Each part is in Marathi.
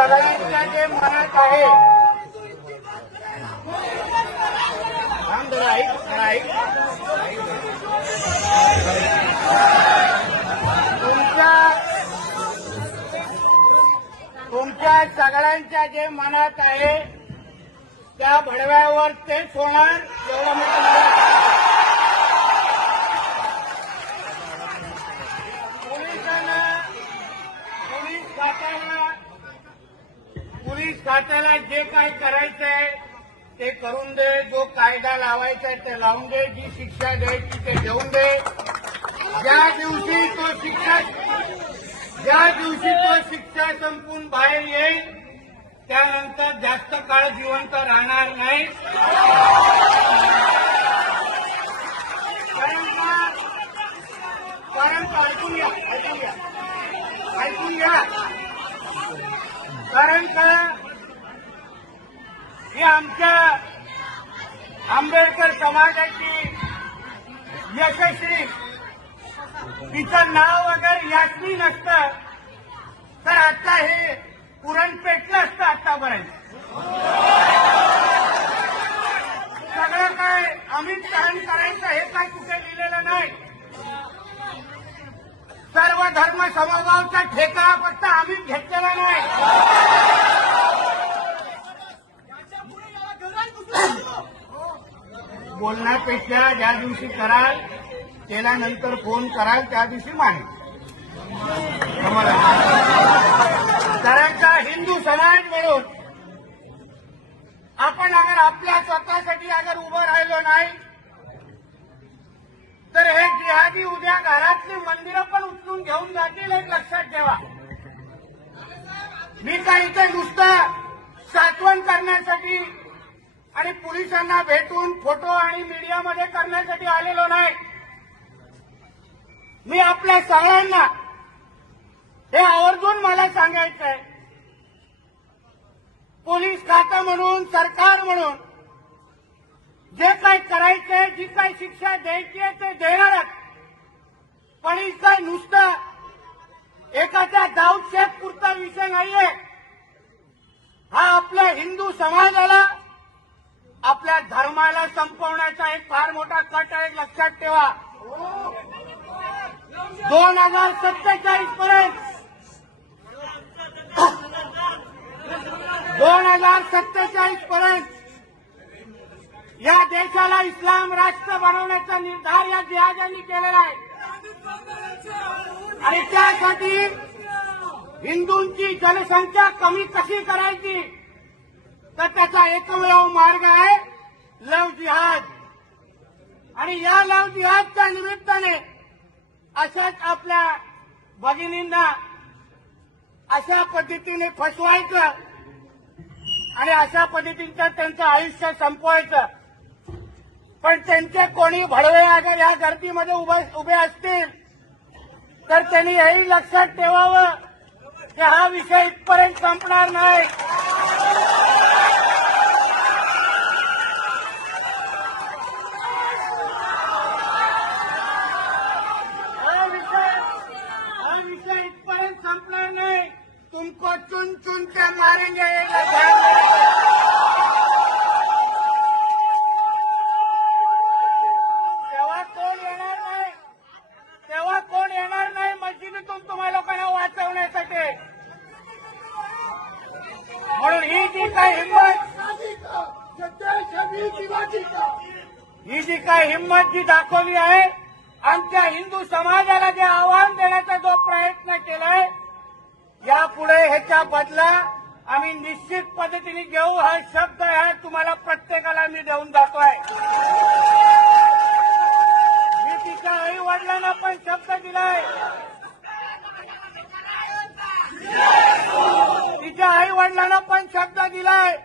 सगळ्यांच्या जे मनात आहे. तुमच्या तुमच्या सगळ्यांच्या जे मनात आहे त्या भडव्यावर तेच होणार एवढं मी पोलीस खात्याला जे काय करायचंय ते करून दे. जो कायदा लावायचा आहे ते लावून दे. जी शिक्षा द्यायची ते देऊन दे. ज्या दिवशी तो शिक्षा ज्या दिवशी तो शिक्षा संपून बाहेर येईल त्यानंतर जास्त काळ जिवंत राहणार नाही. यशस्वी तिचं नाव अगर यास्मी नसतं तर आता हे पुरण पेटलं असतं आतापर्यंत. सगळं काय आम्ही सहन करायचं हे काय कुठे लिहिलेलं नाही. सर्व धर्म समभावचा ठेका फक्त आम्ही घेतलेला नाही. बोलण्यापेक्षा ज्या दिवशी कराल केल्यानंतर फोन कराल त्या दिवशी माने करायचा हिंदू समाज म्हणून आपण अगर आपल्या स्वतःसाठी अगर उभं राहिलो नाही तर हे जिहादी उद्या घरातली मंदिरं पण उचलून घेऊन जातील एक लक्षात ठेवा. मी काही इथे नुसतं साठवण करण्यासाठी आणि पोलिसांना भेटून फोटो आणि मीडियामध्ये करण्यासाठी आलेलो नाही. मी आपल्या सगळ्यांना हे आवर्जून मला सांगायचं आहे. पोलीस खातं म्हणून सरकार म्हणून जे काय करायचंय जी काय शिक्षा द्यायची आहे ते देणारच. पण इथं काय नुसतं एकाच्या दाऊदशेख पुरता विषय नाहीये. हा आपल्या हिंदू समाजाला आपल्या धर्माला संपवण्याचा एक फार मोठा कट आहे लक्षात ठेवा. दोन हजार सत्तेचाळीस पर्यंत. दोन हजार सत्तेचाळीस पर्यंत. या देशाला इस्लाम राष्ट्र बनवण्याचा निर्धार या जिहाजांनी केलेला आहे. आणि त्यासाठी हिंदूंची जनसंख्या कमी कशी करायची? तर त्याचा एकमेव मार्ग आहे लव जिहाद. आणि या लव जिहादच्या निमित्ताने अशाच आपल्या भगिनींना अशा पद्धतीने फसवायचं आणि अशा पद्धतीचं त्यांचं आयुष्य संपवायचं. पण त्यांचे कोणी भडवे अगर या गर्दीमध्ये उभे उभे असतील तर त्यांनी हेही लक्षात ठेवावं की हा विषय इथपर्यंत संपणार नाही. ही जी काय हिंमत जी दाखवली आहे आमच्या हिंदू समाजाला जे आव्हान देण्याचा जो प्रयत्न केलाय यापुढे ह्याच्या बदला आम्ही निश्चित पद्धतीने घेऊ हा शब्द हा तुम्हाला प्रत्येकाला मी देऊन जातोय. मी तिच्या आई वडिलांना पण शब्द दिलाय. तिच्या आई वडिलांना पण शब्द दिलाय.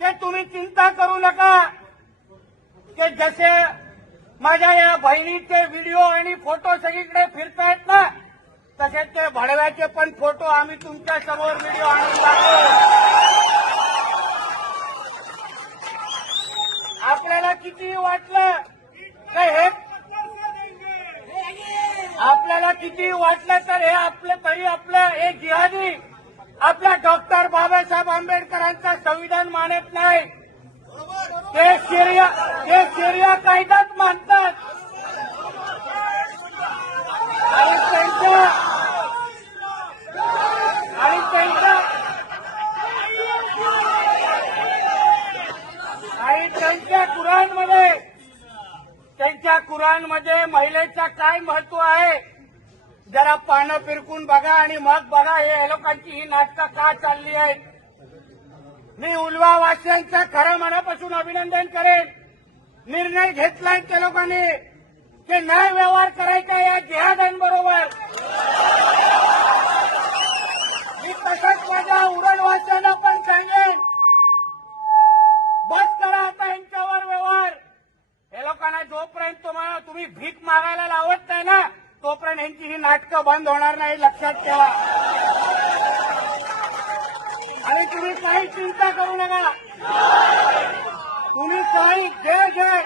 ते तुम्ही चिंता करू नका. की जसे माझ्या या बहिणीचे व्हिडिओ आणि फोटो सगळीकडे फिरतायत ना तसे ते भडव्याचे पण फोटो आम्ही तुमच्यासमोर व्हिडिओ आणून टाकतो. आपल्याला किती वाटलं का हे आपल्याला किती वाटलं तर हे आपलं तरी आपलं हे जिहादी आपल्या डॉक्टर बाबासाहेब आंबेडकरांचा संविधान मानत नाही. ते शेरिया ते शेरिया कायदाच मानतात. आणि त्यांच्या आणि त्यांच्या आणि त्यांच्या कुराणमध्ये त्यांच्या कुराणमध्ये महिलेचं काय महत्त्व आहे? जरा पानं फिरकून बघा आणि मग बघा हे लोकांची ही नाटकं का चालली आहेत? मी उलवा वासियांचं खरं मनापासून अभिनंदन करेन. निर्णय घेतलाय त्या लोकांनी की न व्यवहार करायचा या जिहादांबरोबर. मी तसंच माझ्या उरणवासियांना पण सांगेन. बस करा आता यांच्यावर व्यवहार. हे लोकांना जोपर्यंत तुम्हाला तुम्ही भीक मागायला लावत नाही ना तोपर्यंत यांची ही नाटकं बंद होणार नाही लक्षात ठेवा. आणि तुम्ही काही चिंता करू नका. तुम्ही काही घे घे.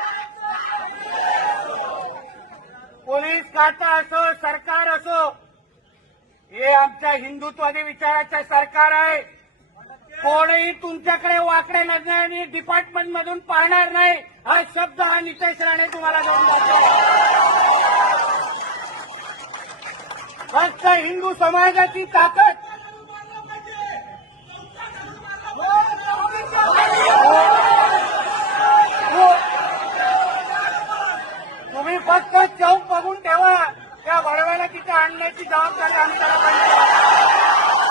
पोलीस खाता असो सरकार असो हे आमच्या हिंदुत्वादी विचाराचं सरकार आहे. कोणीही तुमच्याकडे वाकडे नजरेने डिपार्टमेंट मधून पाहणार नाही. हा शब्द हा नितेश राणे तुम्हाला देऊन जातो फक्त हिंदू समाजाची ताकद. तुम्ही जाऊन बघून ठेवा. त्या भडव्याला तिथे आणण्याची जबाबदारी आम्ही त्याला पाहिजे.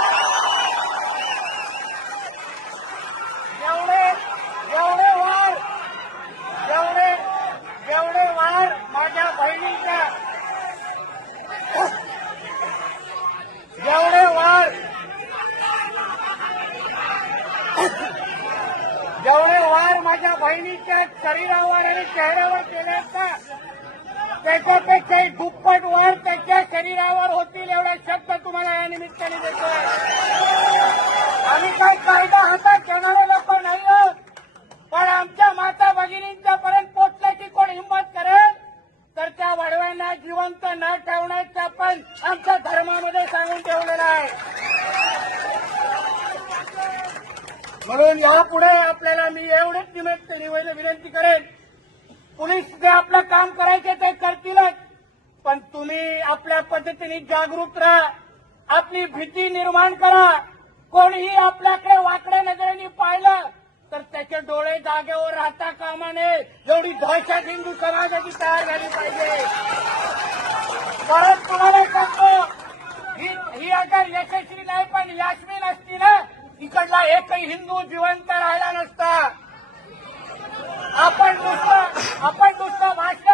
जेवढे जेवढे वार जेवढे जेवढे वार माझ्या बहिणीच्या. जेवढे वार जेवढे वार माझ्या बहिणीच्या शरीरावर आणि चेहऱ्यावर केले आहेत त्याच्यापेक्षाही दुप्पट वार त्याच्या शरीरावर होतील एवढा शब्द तुम्हाला या निमित्ताने देतोय आम्ही काय कायदा हातात घेणारे लोक नाही आहोत पण आमच्या माता भगिनींच्या पर्यंत पोचण्याची कोण हिंमत करेल? तर त्या वडव्यांना जिवंत न ठेवण्याचं पण आमच्या धर्मामध्ये सांगून ठेवलेलं आहे. म्हणून यापुढे आपल्याला मी एवढेच निमित्त निवेदन विनंती करेन पोलीस ते आपलं काम करायचे ते करतीलच पण तुम्ही आपल्या पद्धतीने जागरूक राहा आपली भीती निर्माण करा. कोणीही आपल्याकडे वाकड्या नजरेने पाहिलं तर त्याचे डोळे जागेवर राहता कामा नये. एवढी दहशत हिंदू समाजाची तयार झाली पाहिजे. परत तुम्हाला सांगतो ही ही अगर यशस्वी नाही पण यास्मीन असती ना इकडला एकही हिंदू जिवंत राहिला नसता. आपण नुसतं आपण नुसतं भाषण